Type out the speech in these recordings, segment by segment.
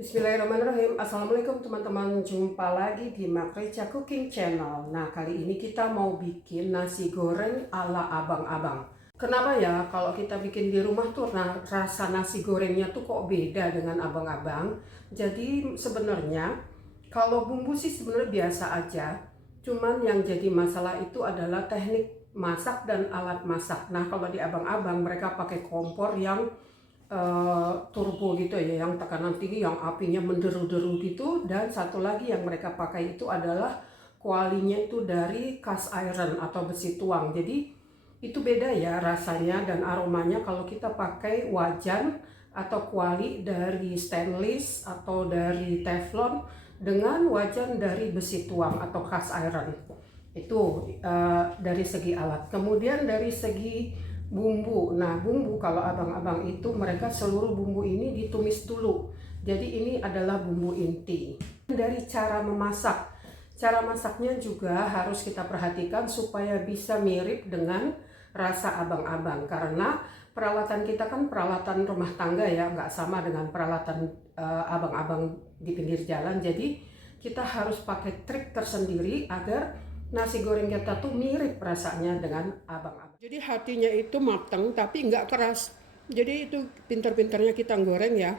Bismillahirrahmanirrahim. Assalamualaikum teman-teman, jumpa lagi di Makreca Cooking Channel. Nah, kali ini kita mau bikin nasi goreng ala abang-abang. Kenapa ya kalau kita bikin di rumah tuh rasa nasi gorengnya tuh kok beda dengan abang-abang. Jadi sebenarnya kalau bumbu sih sebenarnya biasa aja. Cuman yang jadi masalah itu adalah teknik masak dan alat masak. Nah, kalau di abang-abang mereka pakai kompor yang turbo gitu ya, yang tekanan tinggi, yang apinya menderu-deru gitu. Dan satu lagi yang mereka pakai itu adalah kualinya itu dari cast iron atau besi tuang. Jadi itu beda ya rasanya dan aromanya kalau kita pakai wajan atau kuali dari stainless atau dari teflon dengan wajan dari besi tuang atau cast iron. Itu dari segi alat. Kemudian dari segi bumbu. Nah, bumbu kalau abang-abang itu mereka seluruh bumbu ini ditumis dulu. Jadi ini adalah bumbu inti. Dari cara memasak. Cara masaknya juga harus kita perhatikan supaya bisa mirip dengan rasa abang-abang. Karena peralatan kita kan peralatan rumah tangga ya, nggak sama dengan peralatan abang-abang di pinggir jalan. Jadi kita harus pakai trik tersendiri agar nasi goreng kita tuh mirip rasanya dengan abang-abang. Jadi hatinya itu matang tapi nggak keras. Jadi itu pintar-pintarnya kita goreng ya.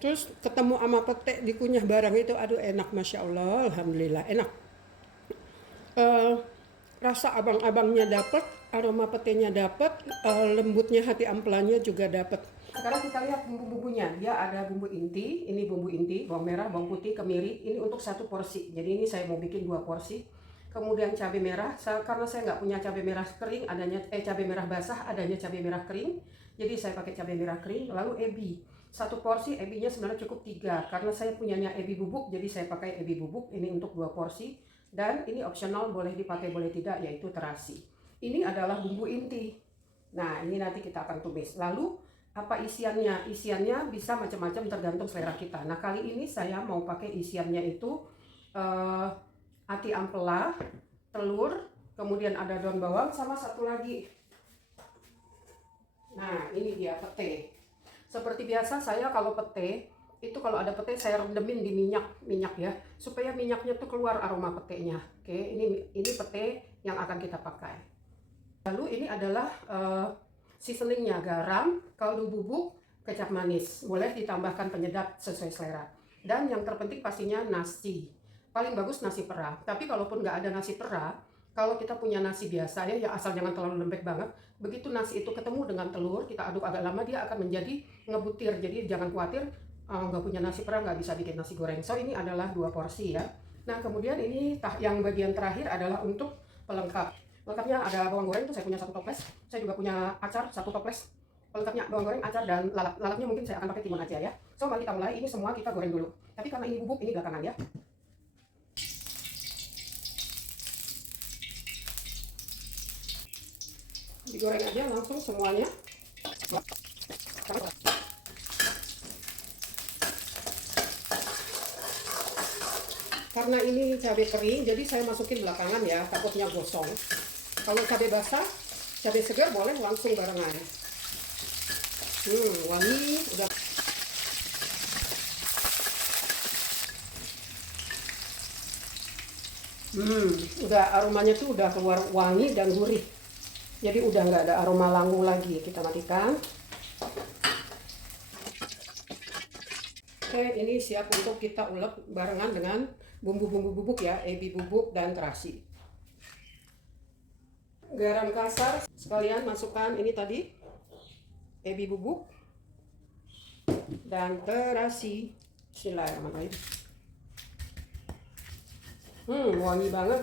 Terus ketemu sama pete dikunyah barang itu, aduh enak, masya Allah, alhamdulillah enak. Eh, Rasa abang-abangnya dapet, aroma petenya dapet, lembutnya hati ampelannya juga dapet. Sekarang kita lihat bumbu-bumbunya. Dia ada bumbu inti, ini bumbu inti, bawang merah, bawang putih, kemiri. Ini untuk satu porsi. Jadi ini saya mau bikin 2 porsi. Kemudian cabai merah, karena saya nggak punya cabai merah kering, adanya cabai merah basah, adanya cabai merah kering. Jadi saya pakai cabai merah kering. Lalu ebi, satu porsi ebinya sebenarnya cukup 3 karena saya punyanya ebi bubuk, jadi saya pakai ebi bubuk. Ini untuk 2 porsi. Dan ini opsional, boleh dipakai boleh tidak, yaitu terasi. Ini adalah bumbu inti. Nah, ini nanti kita akan tumis. Lalu apa isiannya? Isiannya bisa macam-macam tergantung selera kita. Nah, kali ini saya mau pakai isiannya itu ati ampela, telur, kemudian ada daun bawang, sama satu lagi. Nah, ini dia pete. Seperti biasa saya kalau pete itu, kalau ada pete saya rendemin di minyak ya, supaya minyaknya tuh keluar aroma petenya. Oke, ini pete yang akan kita pakai. Lalu ini adalah seasoningnya, garam, kaldu bubuk, kecap manis. Boleh ditambahkan penyedap sesuai selera. Dan yang terpenting pastinya nasi. Paling bagus nasi perah. Tapi kalaupun nggak ada nasi perah, kalau kita punya nasi biasa ya, yang asal jangan terlalu lembek banget. Begitu nasi itu ketemu dengan telur, kita aduk agak lama, dia akan menjadi ngebutir. Jadi jangan khawatir nggak punya nasi perah nggak bisa bikin nasi goreng. So ini adalah 2 porsi ya. Nah, kemudian ini yang bagian terakhir adalah untuk pelengkap. Pelengkapnya ada bawang goreng, tuh saya punya 1 toples. Saya juga punya acar 1 toples. Pelengkapnya bawang goreng, acar, dan lalap. Lalapnya mungkin saya akan pakai timun aja ya. So mari kita mulai. Ini semua kita goreng dulu. Tapi karena ini bubuk, ini belakangan ya. Digoreng aja langsung semuanya. Karena ini cabai kering, jadi saya masukin belakangan ya, takutnya gosong. Kalau cabai basah, cabai segar boleh langsung barengan. Wangi, udah. Udah aromanya tuh udah keluar wangi dan gurih. Jadi udah nggak ada aroma langu lagi. Kita matikan. Oke, ini siap untuk kita ulek barengan dengan bumbu-bumbu bubuk ya, ebi bubuk dan terasi. Garam kasar sekalian masukkan ini tadi, ebi bubuk dan terasi. Bismillahirrahmanirrahim. Wangi banget.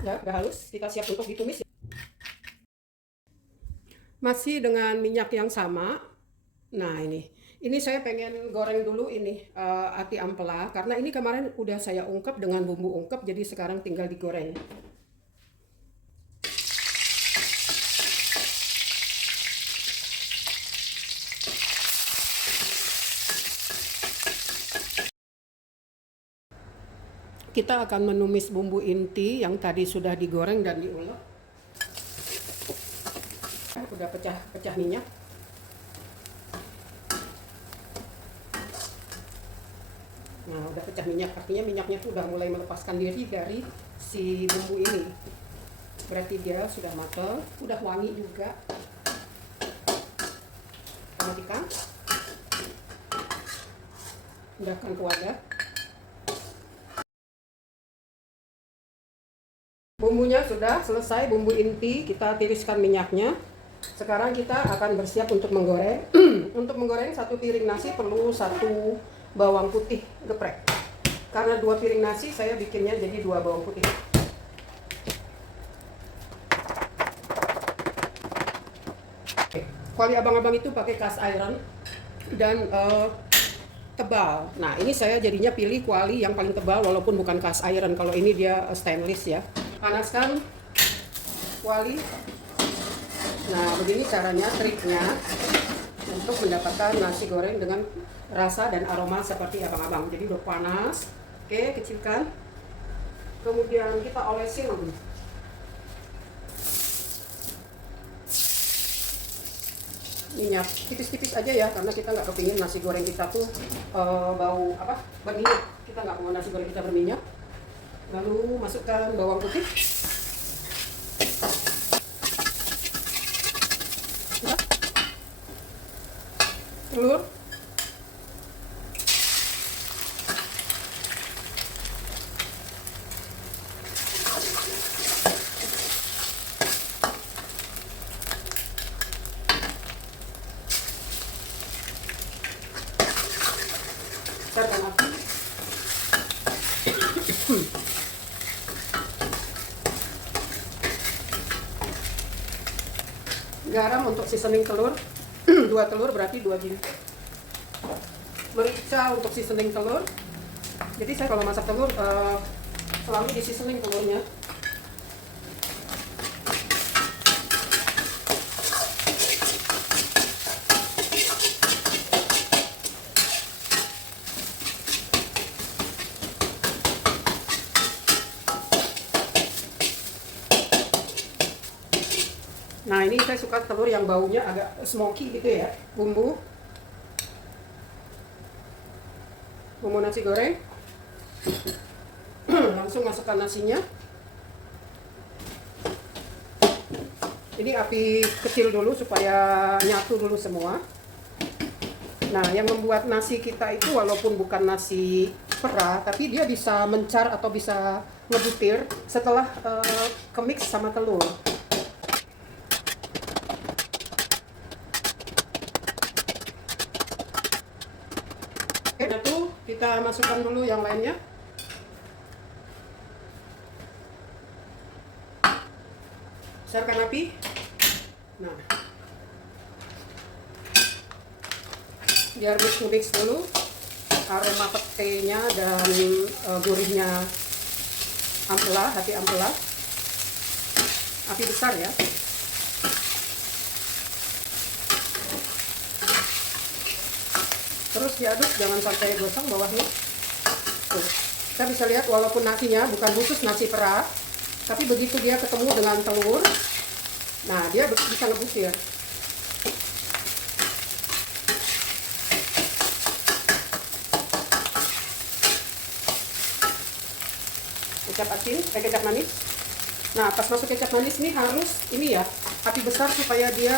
Udah halus, kita siap untuk ditumis. Masih dengan minyak yang sama. Nah, ini saya pengen goreng dulu ini ati ampela, karena ini kemarin udah saya ungkep dengan bumbu ungkep, jadi sekarang tinggal digoreng. Kita akan menumis bumbu inti yang tadi sudah digoreng dan diulek. udah pecah minyak. Nah, udah pecah minyak, artinya minyaknya tuh udah mulai melepaskan diri dari si bumbu ini. Berarti dia sudah matang, udah wangi juga. Kita matikan. Pindahkan ke wadah. Bumbunya sudah selesai, bumbu inti, kita tiriskan minyaknya. Sekarang kita akan bersiap untuk menggoreng. Untuk menggoreng 1 piring nasi perlu 1 bawang putih geprek. Karena 2 piring nasi saya bikinnya jadi 2 bawang putih. Kuali abang-abang itu pakai cast iron dan tebal. Nah, ini saya jadinya pilih kuali yang paling tebal walaupun bukan cast iron. Kalau ini dia stainless ya. Panaskan kuali. Nah, begini caranya, triknya untuk mendapatkan nasi goreng dengan rasa dan aroma seperti abang-abang. Jadi udah panas. Oke, kecilkan. Kemudian kita olesin minyak tipis-tipis aja ya, karena kita nggak kepingin nasi goreng kita tuh bau berminyak. Kita nggak mau nasi goreng kita berminyak. Lalu masukkan bawang putih, telur, besarkan api. Garam untuk seasoning telur, 2 telur berarti 2 biji. Merica untuk seasoning telur. Jadi saya kalau masak telur selalu di seasoning telurnya. Nah, ini saya suka telur yang baunya agak smoky gitu ya. Bumbu nasi goreng. Langsung masukkan nasinya. Ini api kecil dulu supaya nyatu dulu semua. Nah, yang membuat nasi kita itu walaupun bukan nasi perah, tapi dia bisa mencar atau bisa ngebutir setelah kemix sama telur. Oke, kita masukkan dulu yang lainnya. Besarkan api. Nah, biar mix dulu aroma petenya dan gurihnya ampela, hati ampela. Api besar ya. Terus diaduk, jangan sampai gosong bawahnya. Tuh, kita bisa lihat walaupun nasinya bukan khusus nasi perah, tapi begitu dia ketemu dengan telur, nah dia bisa ngebutir. Kecap asin, kecap manis. Nah, pas masuk kecap manis nih harus ini ya, api besar supaya dia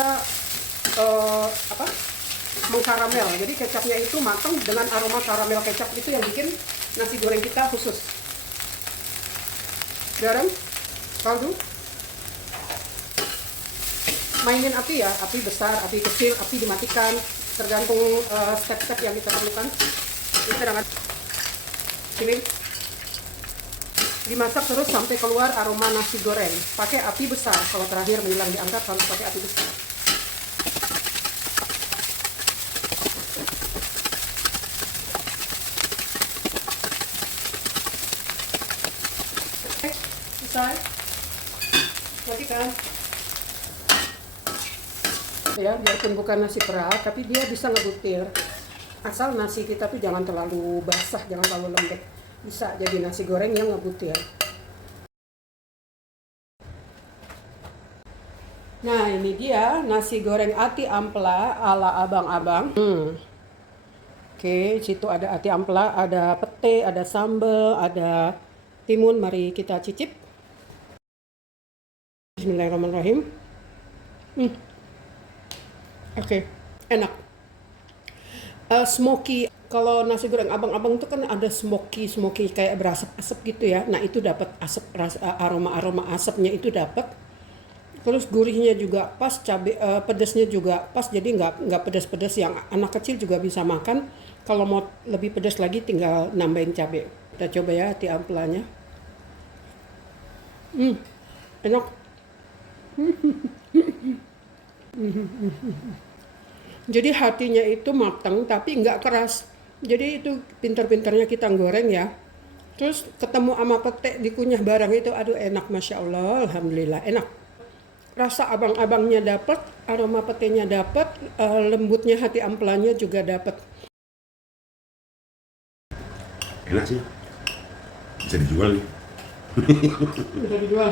mengkaramel. Jadi kecapnya itu matang dengan aroma karamel kecap, itu yang bikin nasi goreng kita khusus. Garam, kaldu. Mainin api ya, api besar, api kecil, api dimatikan, tergantung step-step yang kita perlukan. Ini cadangan. Ini dimasak terus sampai keluar aroma nasi goreng. Pakai api besar. Kalau terakhir menghilang diangkat harus pakai api besar. Selesai. Matikan. Ya, biarpun bukan nasi perah, tapi dia bisa ngebutir. Asal nasi kita tuh jangan terlalu basah, jangan terlalu lembek. Bisa jadi nasi goreng yang ngebutir. Nah ini dia nasi goreng ati ampela ala abang-abang. Oke, situ ada ati ampela, ada pete, ada sambal, ada timun. Mari kita cicip. Bismillahirrahmanirrahim. Oke, enak. Smoky. Kalau nasi goreng abang-abang itu kan ada smoky kayak berasap-asap gitu ya. Nah itu dapat asap, aroma asapnya itu dapat. Terus gurihnya juga pas, cabai pedasnya juga pas. Jadi nggak pedas-pedas yang anak kecil juga bisa makan. Kalau mau lebih pedas lagi tinggal nambahin cabai. Kita coba ya hati ampelanya. Enak. Jadi hatinya itu matang tapi nggak keras. Jadi itu pintar-pintarnya kita goreng ya. Terus ketemu sama pete dikunyah barang itu, aduh enak, masya Allah, alhamdulillah enak. Rasa abang-abangnya dapat, aroma petenya dapat, lembutnya hati ampelanya juga dapat. Enak sih, bisa dijual nih. Bisa dijual.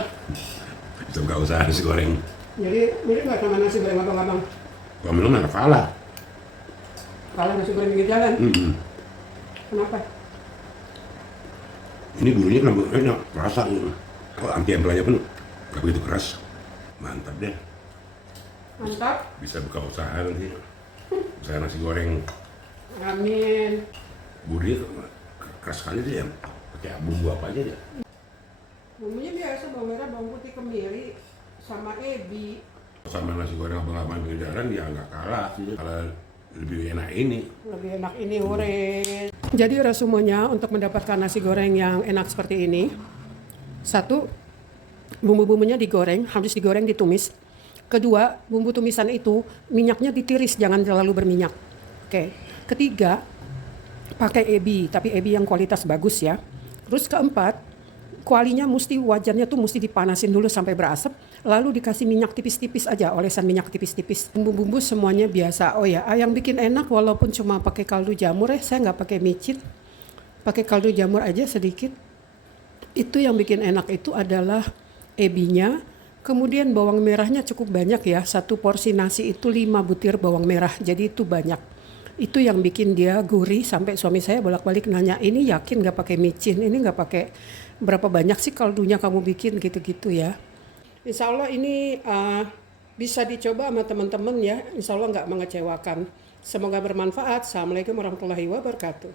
Bisa buka usaha nasi goreng. Jadi mirip nggak sama nasi goreng abang-abang? Kalau minum nggak kalah. Kalau nasi goreng pinggir jalan. Kenapa? Ini gurunya kenapa enak, rasa gitu. Kalau anti ampelanya pun nggak begitu keras. Mantap deh. Mantap. Bisa buka usaha nanti. Usaha nasi goreng. Amin. Gurihnya keras sekali deh ya. Pakai bumbu apa aja deh. Bumbunya biasa, bawang merah, bawang putih, kemiri, sama ebi. Sama nasi goreng abang-abang pinggir jalan ya nggak kalah sih. Kalau lebih enak ini. Lebih enak ini, hore. Jadi resumonya untuk mendapatkan nasi goreng yang enak seperti ini. 1, bumbu-bumbunya digoreng, harus digoreng ditumis. 2, bumbu tumisan itu minyaknya ditiris, jangan terlalu berminyak. Oke. 3, pakai ebi, tapi ebi yang kualitas bagus ya. Terus 4, kualinya wajannya tuh mesti dipanasin dulu sampai berasap, lalu dikasih minyak tipis-tipis aja, olesan minyak tipis-tipis. Bumbu-bumbu semuanya biasa. Oh ya, yang bikin enak walaupun cuma pakai kaldu jamur saya nggak pakai micin, pakai kaldu jamur aja sedikit. Itu yang bikin enak itu adalah ebinya, kemudian bawang merahnya cukup banyak ya. 1 porsi nasi itu 5 butir bawang merah, jadi itu banyak. Itu yang bikin dia gurih sampai suami saya bolak-balik nanya, ini yakin nggak pakai micin, ini nggak pakai, berapa banyak sih kaldunya kamu bikin gitu-gitu ya. Insya Allah ini bisa dicoba sama teman-teman ya, insya Allah nggak mengecewakan. Semoga bermanfaat. Assalamualaikum warahmatullahi wabarakatuh.